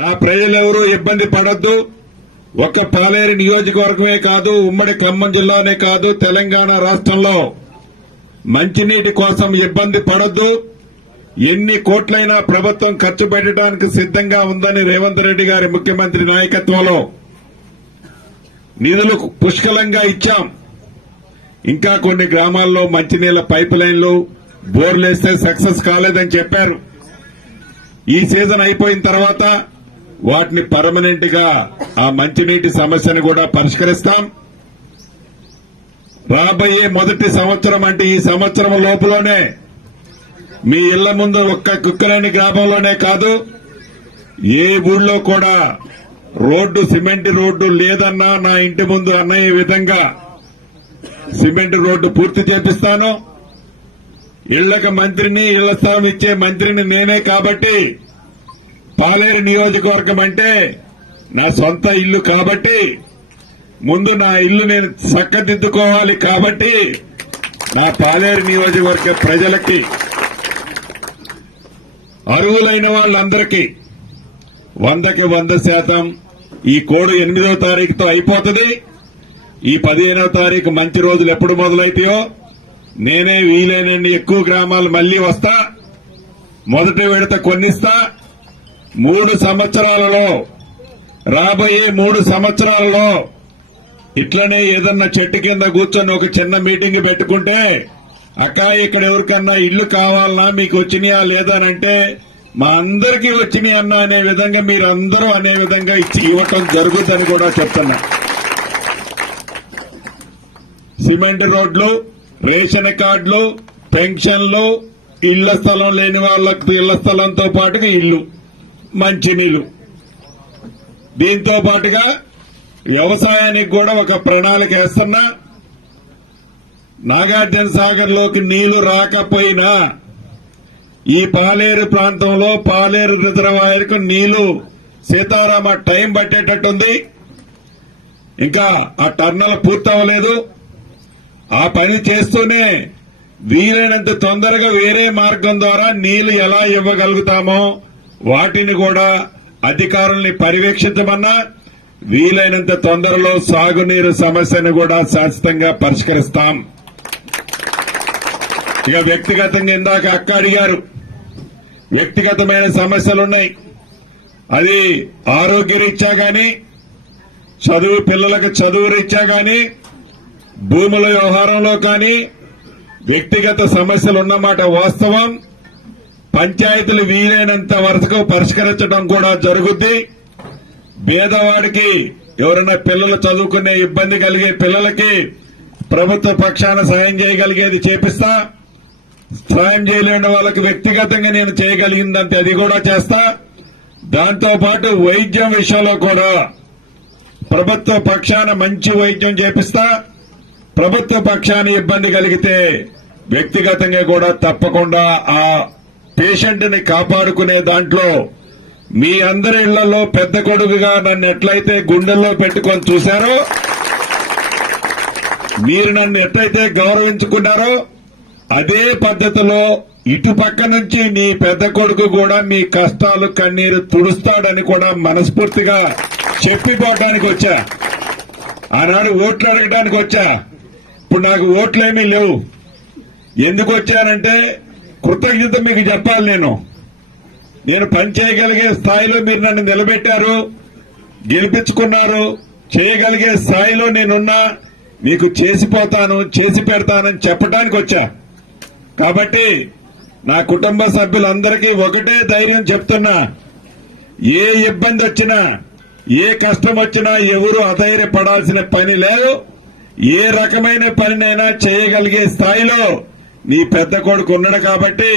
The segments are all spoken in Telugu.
నా ప్రజలెవరూ ఇబ్బంది పడొద్దు. ఒక్క పాలేరు నియోజకవర్గమే కాదు, ఉమ్మడి ఖమ్మం జిల్లానే కాదు, తెలంగాణ రాష్ట్రంలో మంచినీటి కోసం ఇబ్బంది పడొద్దు. ఎన్ని కోట్లైనా ప్రభుత్వం ఖర్చు పెట్టడానికి సిద్దంగా ఉందని రేవంత్ రెడ్డి గారి ముఖ్యమంత్రి నాయకత్వంలో నిధులు పుష్కలంగా ఇచ్చాం. ఇంకా కొన్ని గ్రామాల్లో మంచినీళ్ల పైప్ లైన్లు బోర్లేస్తే సక్సెస్ కాలేదని చెప్పారు. ఈ సీజన్ అయిపోయిన తర్వాత వాటిని పర్మనెంట్ గా ఆ మంచినీటి సమస్యను కూడా పరిష్కరిస్తాం. రాబోయే మొదటి సంవత్సరం అంటే ఈ సంవత్సరం లోపులోనే మీ ఇళ్ల ముందు ఒక్క కుక్కలేని గ్రామంలోనే కాదు, ఏ ఊళ్ళో కూడా రోడ్డు సిమెంట్ రోడ్డు లేదన్నా నా ఇంటి ముందు అన్నయ్య విధంగా సిమెంట్ రోడ్డు పూర్తి చేపిస్తాను. ఇళ్లకు మంత్రిని, ఇళ్ల స్థలం ఇచ్చే మంత్రిని నేనే కాబట్టి పాలేరు నియోజకవర్గం అంటే నా సొంత ఇల్లు కాబట్టి ముందు నా ఇల్లు నేను చక్కదిద్దుకోవాలి. కాబట్టి నా పాలేరు నియోజకవర్గ ప్రజలకి, అర్హులైన వాళ్ళందరికీ 100కి 100% ఈ కోడ్ 8వ తారీఖుతో అయిపోతుంది. ఈ 15వ తారీఖు మంచి రోజులు ఎప్పుడు మొదలైతాయో నేనే వీలైనన్ని ఎక్కువ గ్రామాలు మళ్లీ వస్తా, మొదటి విడత కొన్నిస్తా. 3 సంవత్సరాలలో, రాబోయే 3 సంవత్సరాలలో ఇట్లనే ఏదన్నా చెట్టు కింద కూర్చొని ఒక చిన్న మీటింగ్ పెట్టుకుంటే, అక్క ఇక్కడ ఎవరికన్నా ఇల్లు కావాలన్నా మీకు వచ్చినాయా లేదనంటే మా అందరికీ వచ్చినాయి అన్న అనే విధంగా మీరందరూ అనే విధంగా ఇవ్వటం జరుగుతుందని కూడా చెప్తున్నా. సిమెంట్ రోడ్లు, రేషన్ కార్డులు, పెన్షన్లు, ఇళ్ల స్థలం లేని వాళ్లకు ఇళ్ల స్థలంతో పాటుగా ఇల్లు, మంచినీళ్లు, దీంతో పాటుగా వ్యవసాయానికి కూడా ఒక ప్రణాళిక వేస్తున్నా. నాగార్జున సాగర్ లోకి నీళ్లు రాకపోయినా ఈ పాలేరు ప్రాంతంలో పాలేరు రిజర్వాయర్ కు నీళ్లు సీతారామ టైం పట్టేటట్టుంది. ఇంకా ఆ టర్నల్ పూర్తవలేదు. ఆ పని చేస్తూనే వీలైనంత తొందరగా వేరే మార్గం ద్వారా నీళ్లు ఎలా ఇవ్వగలుగుతామో వాటిని కూడా అధికారుల్ని పర్యవేక్షించమన్నా వీలైనంత తొందరలో సాగునీరు సమస్యను కూడా శాశ్వతంగా పరిష్కరిస్తాం. ఇక వ్యక్తిగతంగా ఇందాక అక్క అడిగారు, వ్యక్తిగతమైన సమస్యలున్నాయి. అది ఆరోగ్య రీత్యా గాని, చదువు పిల్లలకు చదువు రీత్యా గాని, భూముల వ్యవహారంలో కానీ వ్యక్తిగత సమస్యలున్నమాట వాస్తవం. పంచాయతీలు వీలైనంత వరకు పరిష్కరించడం కూడా జరుగుద్ది. పేదవాడికి ఎవరైనా పిల్లలు చదువుకునే ఇబ్బంది కలిగే పిల్లలకి ప్రభుత్వ పక్షాన సాయం చేయగలిగేది చేపిస్తా. సాయం చేయలేని వాళ్ళకి వ్యక్తిగతంగా నేను చేయగలిగిందంటే అది కూడా చేస్తా. దాంతో పాటు వైద్యం విషయంలో కూడా ప్రభుత్వ పక్షాన మంచి వైద్యం చేపిస్తా. ప్రభుత్వ పక్షాన ఇబ్బంది కలిగితే వ్యక్తిగతంగా కూడా తప్పకుండా ఆ పేషెంట్ ని కాపాడుకునే దాంట్లో మీ అందరి ఇళ్లలో పెద్ద కొడుకుగా నన్ను ఎట్లయితే గుండెల్లో పెట్టుకొని చూశారో, మీరు నన్ను ఎట్లయితే గౌరవించుకున్నారో అదే పద్ధతిలో ఇటు పక్క నుంచి నీ పెద్ద కొడుకు కూడా మీ కష్టాలు కన్నీరు తుడుస్తాడని కూడా మనస్ఫూర్తిగా చెప్పిపోవటానికి వచ్చా. ఆనాడు ఓట్లు అడగడానికి వచ్చా. ఇప్పుడు నాకు ఓట్లేమీ లేవు. ఎందుకు వచ్చానంటే కృతజ్ఞత మీకు చెప్పాలి. నేను పని చేయగలిగే స్థాయిలో మీరు నన్ను నిలబెట్టారు, గెలిపించుకున్నారు. చేయగలిగే స్థాయిలో నేనున్నా, మీకు చేసిపోతాను, చేసి పెడతానని చెప్పడానికి వచ్చా. కాబట్టి నా కుటుంబ సభ్యులందరికీ ఒకటే ధైర్యం చెప్తున్నా, ఏ ఇబ్బంది వచ్చినా, ఏ కష్టం వచ్చినా ఎవరు అధైర్యపడాల్సిన పని లేదు. ఏ రకమైన పనినైనా చేయగలిగే స్థాయిలో నీ పెద్ద కొడుకు ఉన్నాడు. కాబట్టి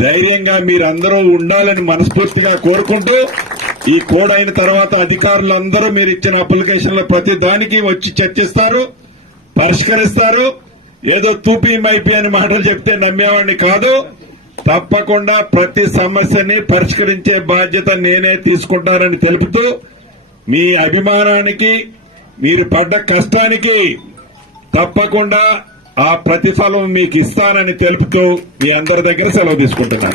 ధైర్యంగా మీరందరూ ఉండాలని మనస్ఫూర్తిగా కోరుకుంటూ, ఈ కోడ్ అయిన తర్వాత అధికారులందరూ మీరు ఇచ్చిన అప్లికేషన్ల ప్రతి దానికి వచ్చి చర్చిస్తారు, పరిష్కరిస్తారు. ఏదో తూపీ మైపీ అని మాటలు చెప్తే నమ్మేవాడిని కాదు. తప్పకుండా ప్రతి సమస్యని పరిష్కరించే బాధ్యత నేనే తీసుకుంటానని తెలుపుతూ, మీ అభిమానానికి, మీరు పడ్డ కష్టానికి తప్పకుండా ఆ ప్రతిఫలం మీకు ఇస్తానని తెలుపుతూ మీ అందరి దగ్గర సెలవు తీసుకుంటున్నాను.